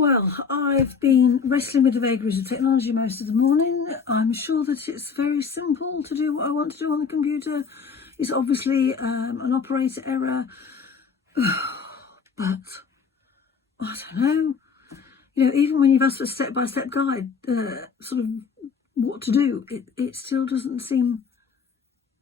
Well, I've been wrestling with the vagaries of technology most of the morning. I'm sure that it's very simple to do what I want to do on the computer. It's obviously an operator error, but I don't know. You know, even when you've asked for a step-by-step guide, sort of what to do, it still doesn't seem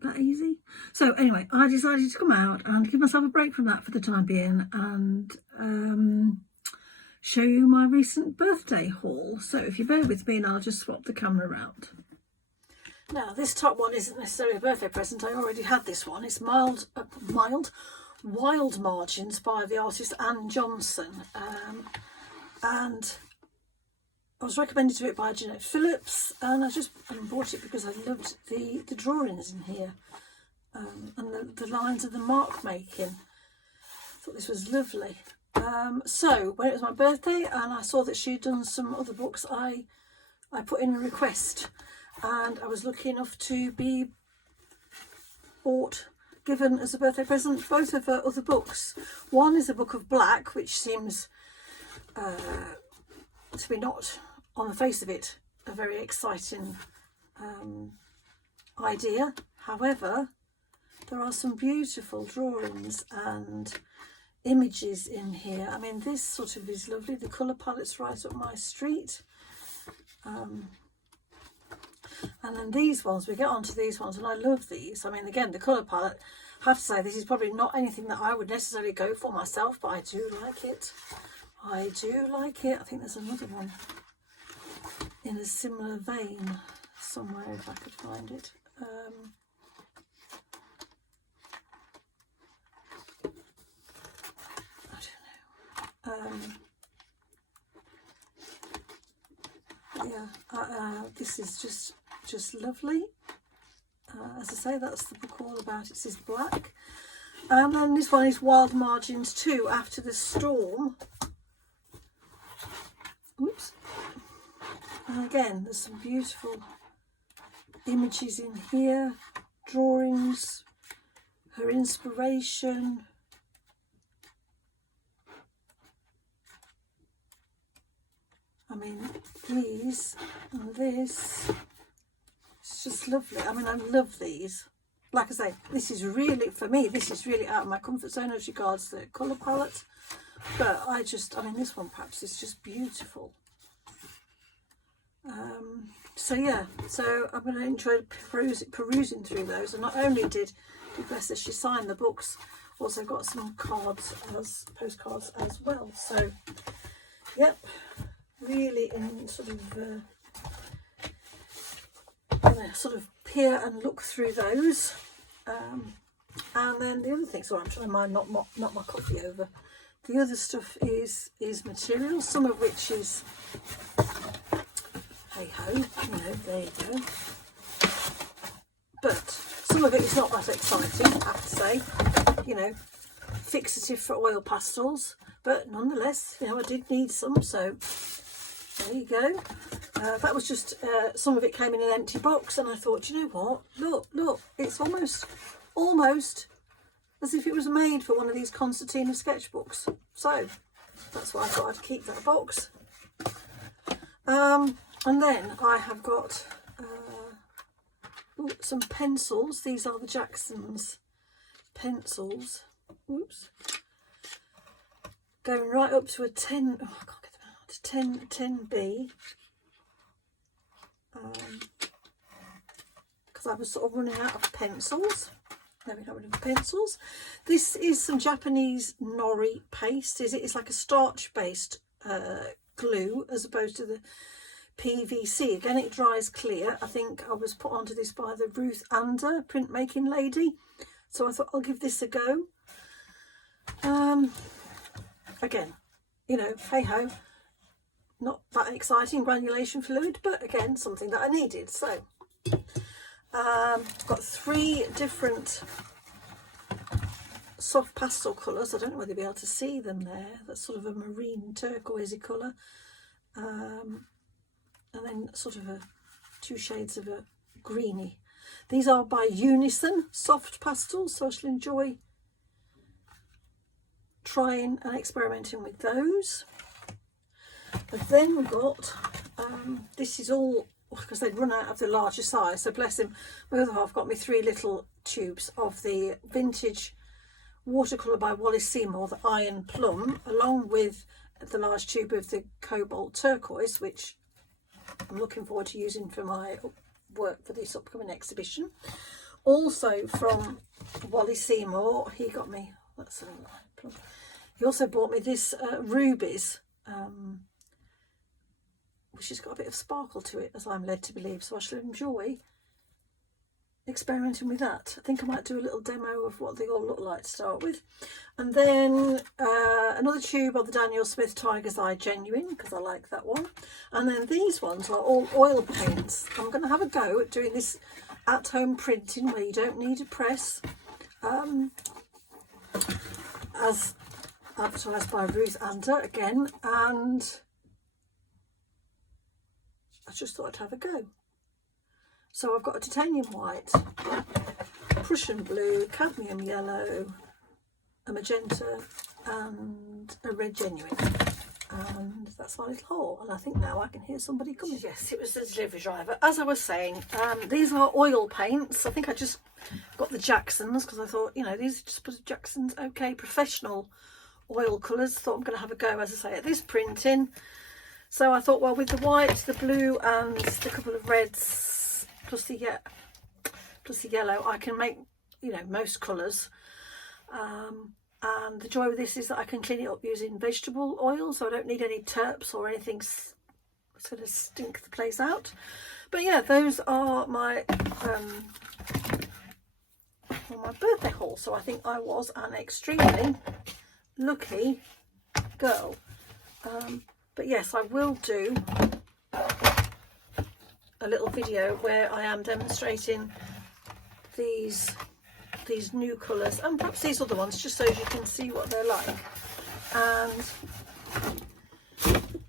that easy. So anyway, I decided to come out and give myself a break from that for the time being and show you my recent birthday haul. So if you bear with me, and I'll just swap the camera around. Now, this top one isn't necessarily a birthday present. I already had this one. It's Wild Margins by the artist Anne Johnson. And I was recommended to it by Jeanette Phillips, and I just bought it because I loved the drawings in here and the lines of the mark making. I thought this was lovely. So when it was my birthday and I saw that she'd done some other books, I put in a request, and I was lucky enough to be given as a birthday present both of her other books. One is a book of black, which seems to be not, on the face of it, a very exciting idea. However, there are some beautiful drawings and images in here. I mean, this sort of is lovely. The colour palette's right up my street. And then these ones, we get onto these ones, and I love these. I mean, again, the colour palette, I have to say, this is probably not anything that I would necessarily go for myself, but I do like it. I do like it. I think there's another one in a similar vein somewhere, if I could find it. I don't know. This is just lovely. As I say, that's the book all about. It says black. And then this one is Wild Margins 2, After the Storm. Oops. And again, there's some beautiful images in here, drawings, her inspiration. I mean, these and this, it's just lovely. I mean, I love these. Like I say, this is really, for me, this is really out of my comfort zone as regards the colour palette. But I mean, this one perhaps is just beautiful. So yeah, so I'm going to enjoy perusing through those. And not only did bless her, she signed the books, also got some cards as postcards as well. So, yep, really in sort of peer and look through those. And then the other thing, so I'm trying to mind not my coffee over. The other stuff is materials, some of which is, hey ho, you know, there you go. But some of it is not that exciting, I have to say. You know, fixative for oil pastels, but nonetheless, you know, I did need some, so there you go. That was just, some of it came in an empty box, and I thought, you know what, look, it's almost as if it was made for one of these concertina sketchbooks. So that's why I thought I'd keep that box. And then I have got some pencils. These are the Jackson's pencils. Oops. Going right up to a 10, oh, I can't get them out, 10B. Because I was sort of running out of pencils. There we got rid of the pencils. This is some Japanese Nori paste. It's like a starch based glue as opposed to the PVC. Again, it dries clear. I think I was put onto this by the Ruth Ander printmaking lady, so I thought I'll give this a go. Again, you know, hey ho, not that exciting granulation fluid, but again, something that I needed. So I've got 3 different soft pastel colours. I don't know whether you'll be able to see them there. That's sort of a marine turquoise colour. And then sort of 2 shades of a greeny. These are by Unison soft pastels, so I shall enjoy trying and experimenting with those. I've then got, this is all, because they'd run out of the larger size, so bless him, my other half got me 3 little tubes of the vintage Watercolour by Wallace Seymour, the Iron Plum, along with the large tube of the Cobalt Turquoise, which I'm looking forward to using for my work for this upcoming exhibition. Also from Wallace Seymour, he got me, that's a Plum. He also bought me this Rubies, which has got a bit of sparkle to it, as I'm led to believe, so I shall enjoy experimenting with that. I think I might do a little demo of what they all look like to start with. And then another tube of the Daniel Smith Tiger's Eye Genuine, because I like that one. And then these ones are all oil paints. I'm going to have a go at doing this at-home printing where you don't need a press, as advertised by Ruth Ander again, and I just thought I'd have a go. So I've got a titanium white, Prussian blue, cadmium yellow, a magenta and a red genuine, and that's my little haul. And I think now I can hear somebody coming. Yes, it was the delivery driver. As I was saying, these are oil paints. I think I just got the Jacksons because I thought, you know, these are just Jacksons, okay, professional oil colours. Thought I'm going to have a go, as I say, at this printing. So I thought, well, with the white, the blue and the couple of reds plus the yellow, I can make, you know, most colours. And the joy with this is that I can clean it up using vegetable oil, so I don't need any terps or anything that's going to stink the place out. But yeah, those are my birthday haul. So I think I was an extremely lucky girl. But yes, I will do a little video where I am demonstrating these new colours and perhaps these other ones, just so you can see what they're like. And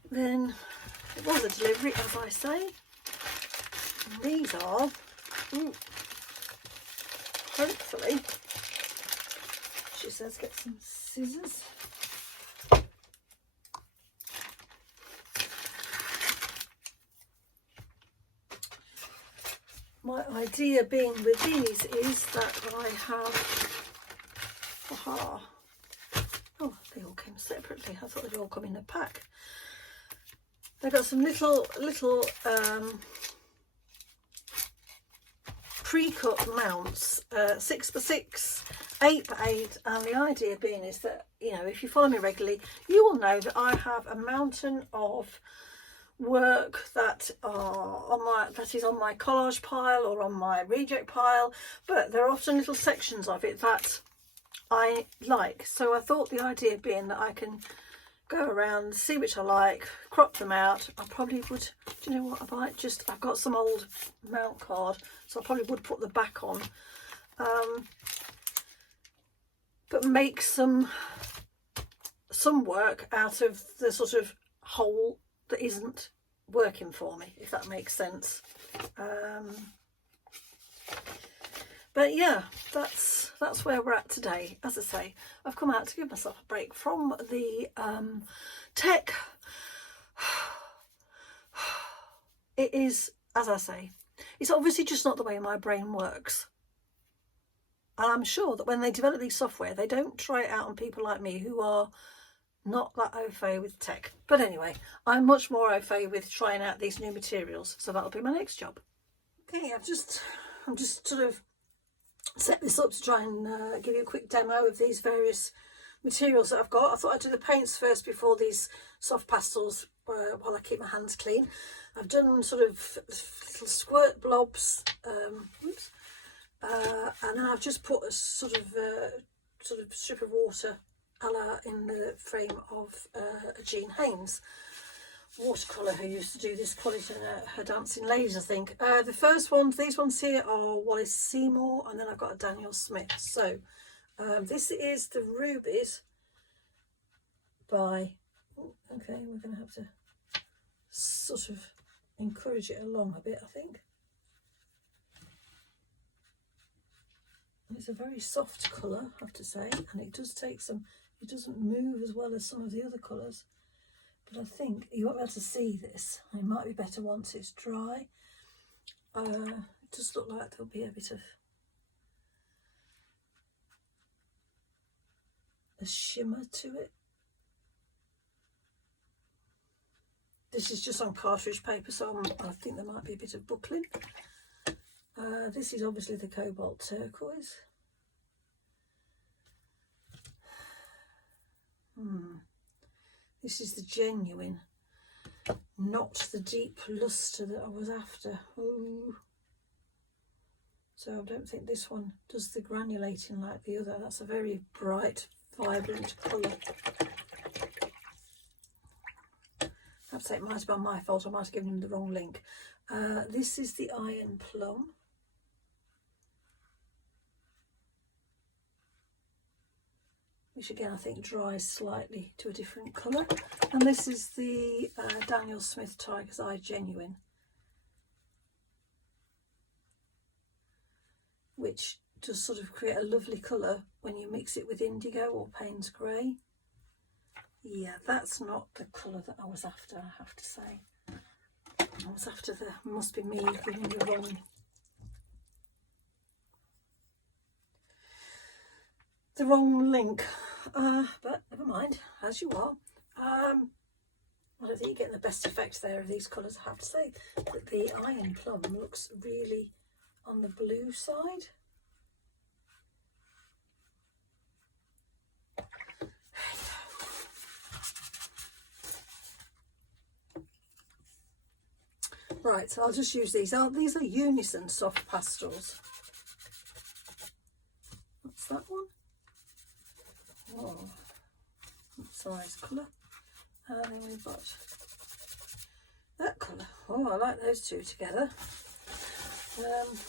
then it was a delivery, as I say. And these are, hopefully, she says get some scissors. My idea being with these is that I have, oh, they all came separately. I thought they'd all come in a pack. They've got some little pre-cut mounts, 6x6, 8x8, and the idea being is that, you know, if you follow me regularly, you will know that I have a mountain of work that is on my collage pile or on my reject pile, but there are often little sections of it that I like. So I thought the idea being that I can go around, see which I like, crop them out. I probably would, do you know what, I've got some old mount card, so I probably would put the back on, but make some work out of the sort of whole that isn't working for me, if that makes sense. But yeah, that's where we're at today. As I say, I've come out to give myself a break from the tech. It is, as I say, it's obviously just not the way my brain works. And I'm sure that when they develop these software, they don't try it out on people like me who are not that au fait with tech. But anyway, I'm much more au fait with trying out these new materials, so that'll be my next job. Okay, I'm just sort of set this up to try and give you a quick demo of these various materials that I've got. I thought I'd do the paints first before these soft pastels while I keep my hands clean. I've done sort of little squirt blobs, and then I've just put a sort of strip of water in the frame of a Jean Haynes watercolour who used to do this quality in her Dancing Ladies, I think. The first ones, these ones here, are Wallace Seymour, and then I've got a Daniel Smith. So this is the Rubies by, okay, we're going to have to sort of encourage it along a bit, I think. It's a very soft colour, I have to say, and it does take some, it doesn't move as well as some of the other colours, but I think you won't be able to see this. It might be better once it's dry. It does look like there'll be a bit of a shimmer to it. This is just on cartridge paper, so I think there might be a bit of buckling. This is obviously the Cobalt Turquoise. This is the genuine, not the deep lustre that I was after. Ooh. So I don't think this one does the granulating like the other. That's a very bright, vibrant colour. I have to say it might have been my fault. I might have given him the wrong link. This is the Iron Plum. Which again I think dries slightly to a different colour. And this is the Daniel Smith Tiger's Eye Genuine, which does sort of create a lovely colour when you mix it with indigo or Payne's Grey. Yeah, that's not the colour that I was after, I have to say. I was after the, must be me giving the wrong link. But never mind, as you are. I don't think you're getting the best effect there of these colours, I have to say. But the Iron Plum looks really on the blue side. Right, so I'll just use these. These are Unison soft pastels. What's that one? Oh, size colour. And then we've got that colour. Oh, I like those two together.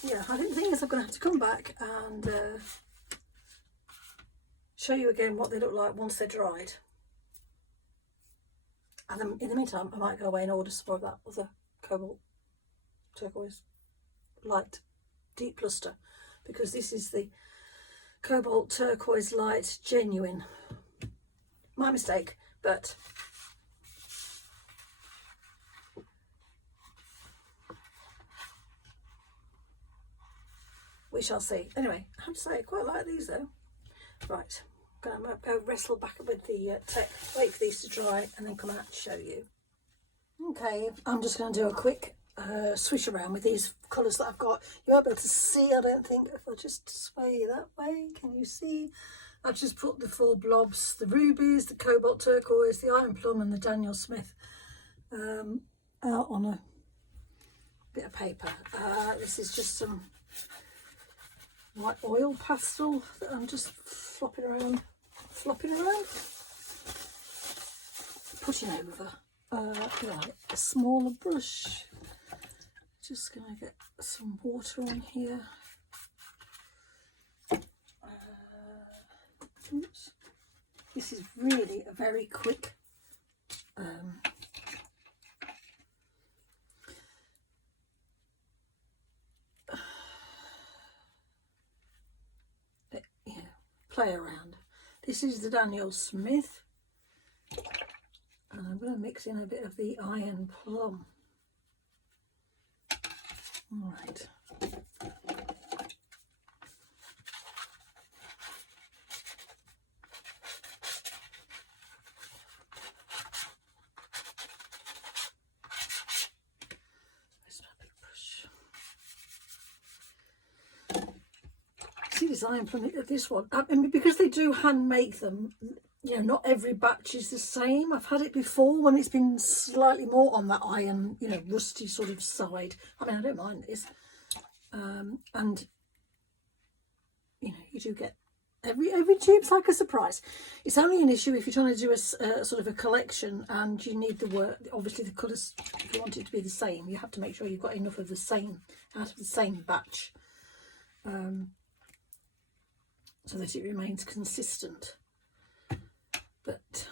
Yeah, I think the thing is I'm going to have to come back and show you again what they look like once they're dried. And then in the meantime, I might go away and order some more of that other Cobalt Turquoise light deep lustre, because this is the Cobalt Turquoise Light Genuine. My mistake, but we shall see. Anyway, I have to say I quite like these though. Right, I'm going to go wrestle back with the tech, wait for these to dry and then come out and show you. Okay, I'm just going to do a quick swish around with these colours that I've got. You won't be able to see, I don't think, if I just sway that way. Can you see? I've just put the 4 blobs, the Rubies, the Cobalt Turquoise, the Iron Plum and the Daniel Smith out on a bit of paper. This is just some white oil pastel that I'm just flopping around, putting over. Right, a smaller brush. Just going to get some water on here. Oops. This is really a very quick play around. This is the Daniel Smith, and I'm going to mix in a bit of the Iron Plum. All right. See this Iron Plum, this one, I mean, because they do hand make them, you know, not every batch is the same. I've had it before when it's been slightly more on that iron, you know, rusty sort of side. I mean, I don't mind this. And, you know, you do get every tube's like a surprise. It's only an issue if you're trying to do a sort of a collection and you need the work, obviously the colours, if you want it to be the same, you have to make sure you've got enough of the same, out of the same batch, so that it remains consistent. But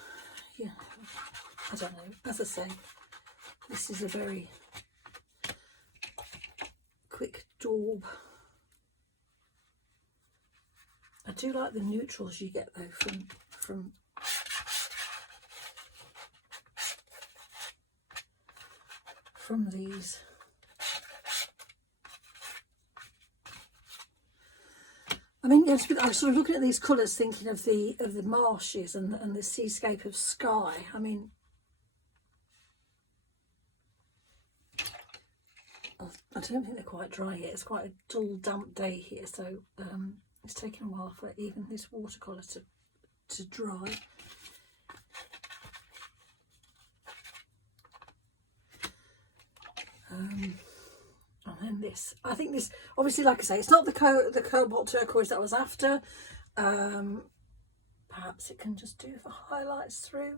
yeah, I don't know, as I say, this is a very quick daub. I do like the neutrals you get though from from these. I mean, I was sort of looking at these colours, thinking of the marshes and the seascape of sky. I mean, I don't think they're quite dry yet. It's quite a dull, damp day here, so it's taken a while for even this watercolour to dry. And then this, I think this, obviously, like I say, it's not the Cobalt Turquoise that I was after. Perhaps it can just do for highlights through.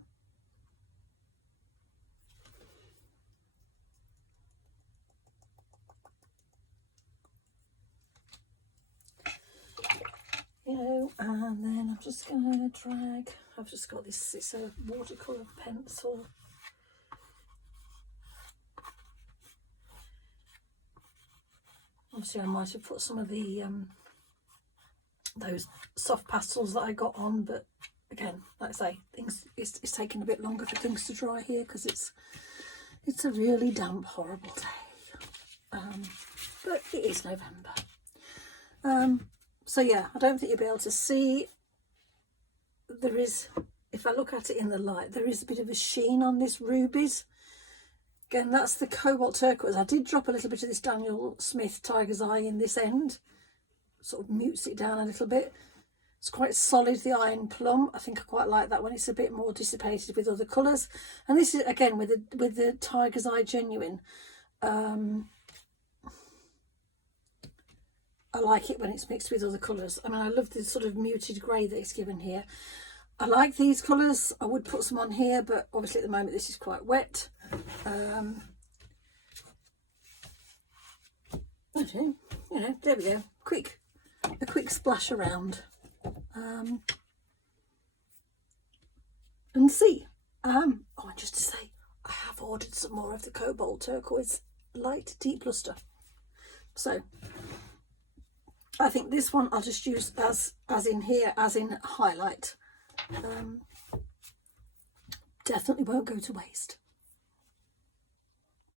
You know, and then I'm just going to drag, I've just got this, it's a watercolour pencil. Obviously I might have put some of the those soft pastels that I got on, but again, like I say, it's taking a bit longer for things to dry here because it's a really damp, horrible day. But it is November. So yeah, I don't think you'll be able to see. There is, if I look at it in the light, there is a bit of a sheen on this Rubies. Again, that's the Cobalt Turquoise. I did drop a little bit of this Daniel Smith Tiger's Eye in this end. Sort of mutes it down a little bit. It's quite solid, the Iron Plum. I think I quite like that one. It's a bit more dissipated with other colours. And this is, again, with the Tiger's Eye Genuine. I like it when it's mixed with other colours. I mean, I love the sort of muted grey that it's given here. I like these colours. I would put some on here, but obviously at the moment this is quite wet. Okay, you know, there we go. A quick splash around. And see. Oh, and just to say, I have ordered some more of the Cobalt Turquoise light deep luster. So I think this one I'll just use as in here, as in highlight. Definitely won't go to waste.